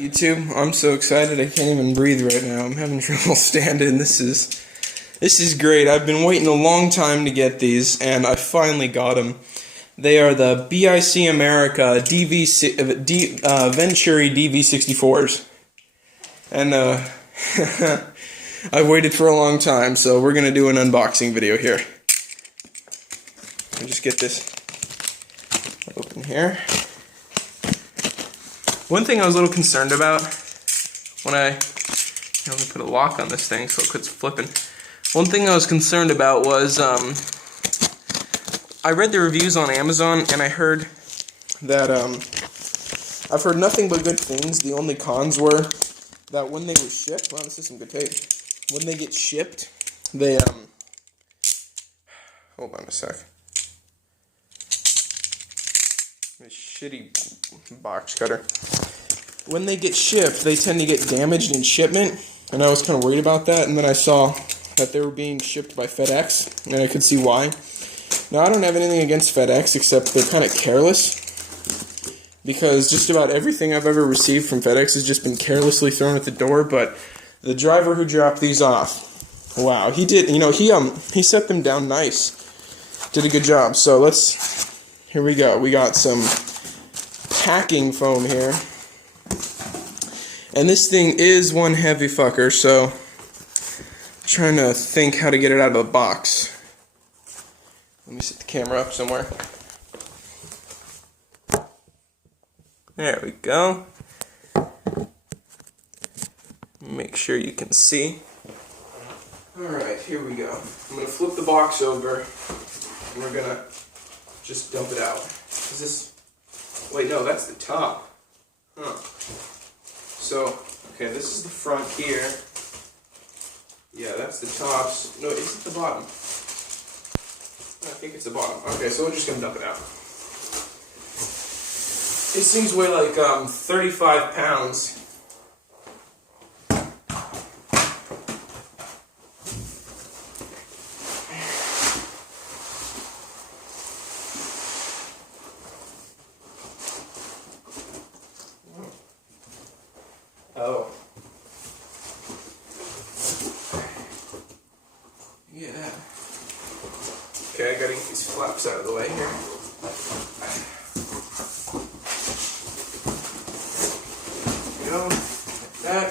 YouTube, I'm so excited I can't even breathe right now. I'm having trouble standing. This is great. I've been waiting a long time to get these, and I finally got them. They are the BIC America Venturi dv64s, and I've waited for a long time, so we're gonna do an unboxing video here. I'll just get this open here. One thing I was a little concerned about when let me put a lock on this thing so it quits flipping. One thing I was concerned about was, I read the reviews on Amazon and I heard that, I've heard nothing but good things. The only cons were that when they were shipped, wow, this is some good tape. When they get shipped, they, hold on a sec. This shitty box cutter. When they get shipped, they tend to get damaged in shipment, and I was kind of worried about that, and then I saw that they were being shipped by FedEx, and I could see why. Now, I don't have anything against FedEx, except they're kind of careless, because just about everything I've ever received from FedEx has just been carelessly thrown at the door, but the driver who dropped these off, wow, he did, he set them down nice. Did a good job. So here we go. We got some packing foam here. And this thing is one heavy fucker, so I'm trying to think how to get it out of the box. Let me set the camera up somewhere. There we go. Make sure you can see. Alright, here we go. I'm going to flip the box over, and we're going to just dump it out. Is this... Wait, no, that's the top. Huh. So, okay, this is the front here. Yeah, that's the tops. No, is it the bottom? I think it's the bottom. Okay, so we're just gonna dump it out. These things weigh like 35 pounds. Oh. Yeah. Okay, I gotta get these flaps out of the way here. There we go. Like that.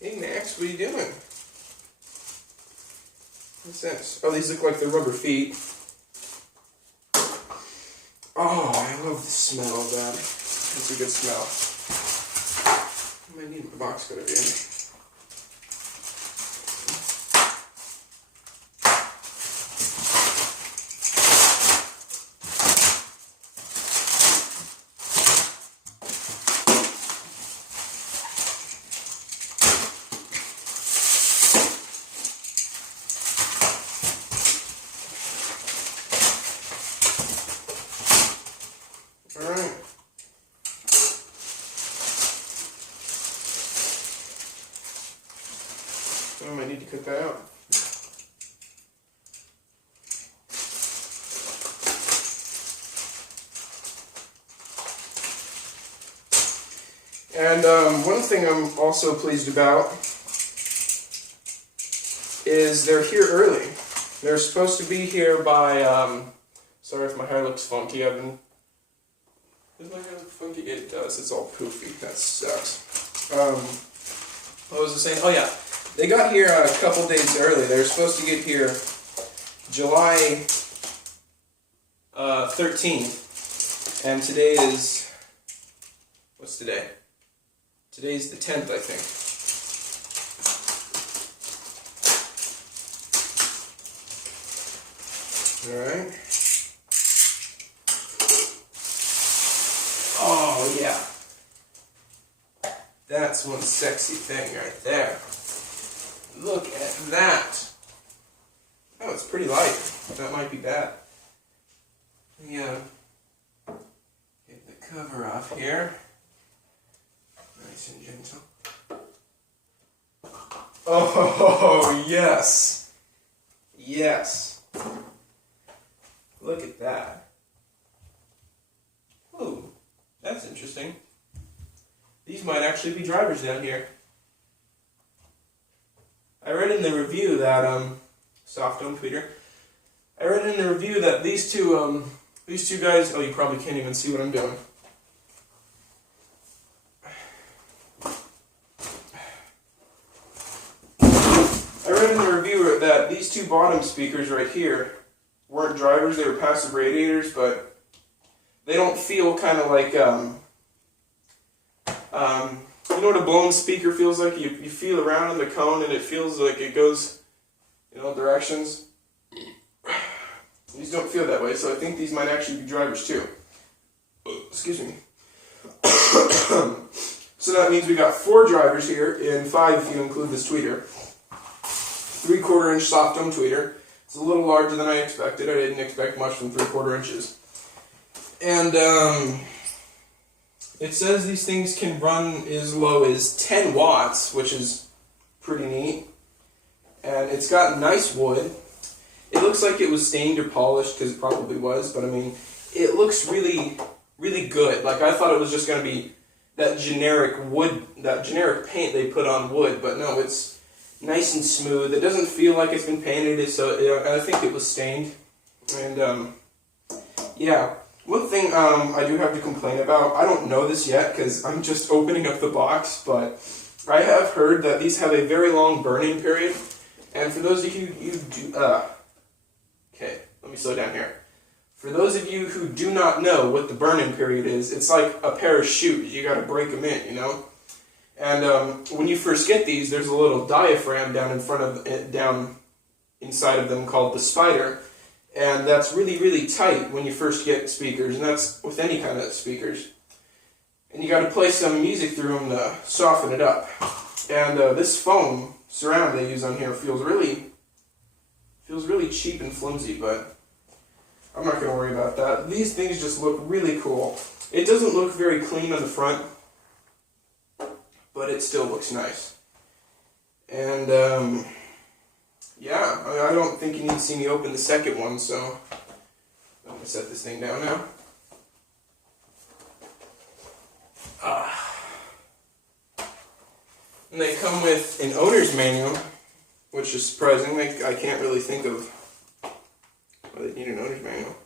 Hey Max, what are you doing? What's this? Oh, these look like they're rubber feet. Oh, I love the smell of that. That's a good smell. I might need my box cutter here. Alright. I might need to cut that out. And one thing I'm also pleased about is they're here early. They're supposed to be here by, sorry if my hair looks funky, does my hair look funky? It does. It's all poofy. That sucks. What was I saying? Oh yeah, they got here a couple days early. They were supposed to get here July 13th, and today is, what's today? Today's the 10th, I think. All right. Oh, yeah. That's one sexy thing right there. Look at that. Oh, it's pretty light. That might be bad. Yeah. Get the cover off here. Nice Nice and gentle. Oh, yes. Yes. Look at that. Ooh, that's interesting. These might actually be drivers down here. I read in the review that, soft dome tweeter, I read in the review that these two guys, oh, you probably can't even see what I'm doing. I read in the review that these two bottom speakers right here weren't drivers, they were passive radiators, but they don't feel kind of like, you know what a blown speaker feels like? You feel around in the cone and it feels like it goes in all directions. These don't feel that way, so I think these might actually be drivers too. Excuse me. So that means we got 4 drivers here, and 5 if you include this tweeter. 3/4 inch soft dome tweeter. It's a little larger than I expected. I didn't expect much from 3/4 inches. And it says these things can run as low as 10 watts, which is pretty neat. And it's got nice wood. It looks like it was stained or polished, because it probably was, but I mean, it looks really, really good. Like, I thought it was just going to be that generic wood, that generic paint they put on wood, but no, it's nice and smooth. It doesn't feel like it's been painted, so I think it was stained. And, yeah. One thing I do have to complain about, I don't know this yet because I'm just opening up the box, but I have heard that these have a very long burn-in period. And for those of you who do, okay, let me slow down here. For those of you who do not know what the burn-in period is, it's like a pair of shoes. You gotta break them in, you know? And when you first get these, there's a little diaphragm down in front of, down inside of them called the spider. And that's really, really tight when you first get speakers, and that's with any kind of speakers. And you got to play some music through them to soften it up. And this foam surround they use on here feels really cheap and flimsy, but I'm not going to worry about that. These things just look really cool. It doesn't look very clean on the front, but it still looks nice. And yeah, I don't think you need to see me open the second one, so I'm going to set this thing down now. And they come with an owner's manual, which is surprising. I can't really think of why they need an owner's manual.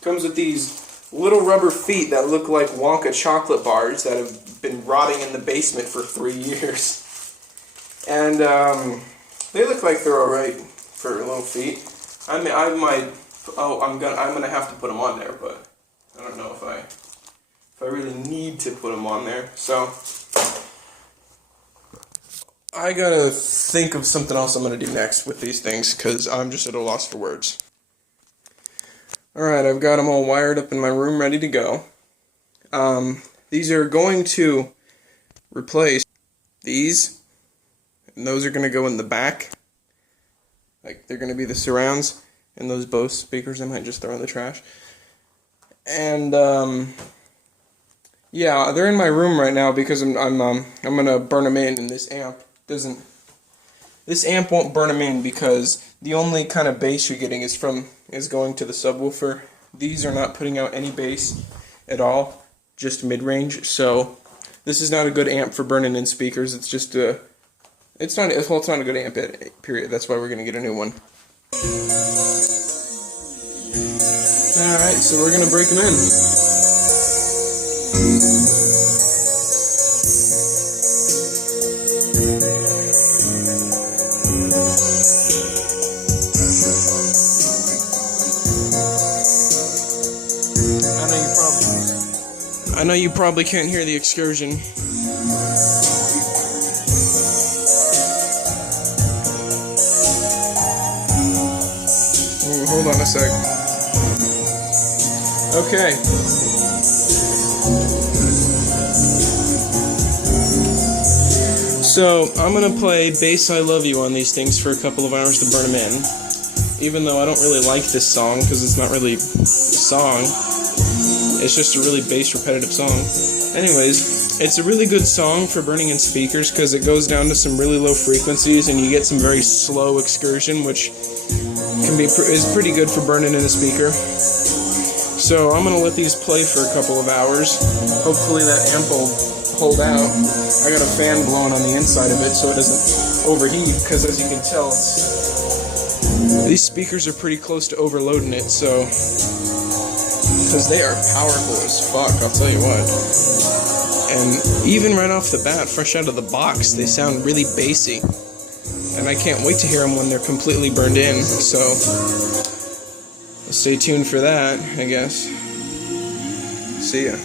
Comes with these little rubber feet that look like Wonka chocolate bars that have been rotting in the basement for 3 years. And they look like they're alright for little feet. I'm gonna have to put them on there, but I don't know if I really need to put them on there. So I gotta think of something else I'm gonna do next with these things, because I'm just at a loss for words. Alright, I've got them all wired up in my room ready to go. These are going to replace these, and those are going to go in the back. Like, they're going to be the surrounds, and those Bose speakers I might just throw in the trash. And, yeah, they're in my room right now because I'm going to burn them in, and this amp won't burn them in because the only kind of bass you're getting is going to the subwoofer. These are not putting out any bass at all, just mid-range. So this is not a good amp for burning in speakers. It's just it's not a good amp, period. That's why we're gonna get a new one. All right, so we're gonna break them in. I know you probably can't hear the excursion. Ooh, hold on a sec. Okay. So, I'm gonna play Bass I Love You on these things for a couple of hours to burn them in. Even though I don't really like this song, because it's not really song. It's just a really bass repetitive song. Anyways, it's a really good song for burning in speakers because it goes down to some really low frequencies and you get some very slow excursion, which is pretty good for burning in a speaker. So I'm going to let these play for a couple of hours. Hopefully that amp will hold out. I got a fan blowing on the inside of it so it doesn't overheat, because as you can tell, these speakers are pretty close to overloading it, so because they are powerful as fuck, I'll tell you what. And even right off the bat, fresh out of the box, they sound really bassy. And I can't wait to hear them when they're completely burned in, so stay tuned for that, I guess. See ya.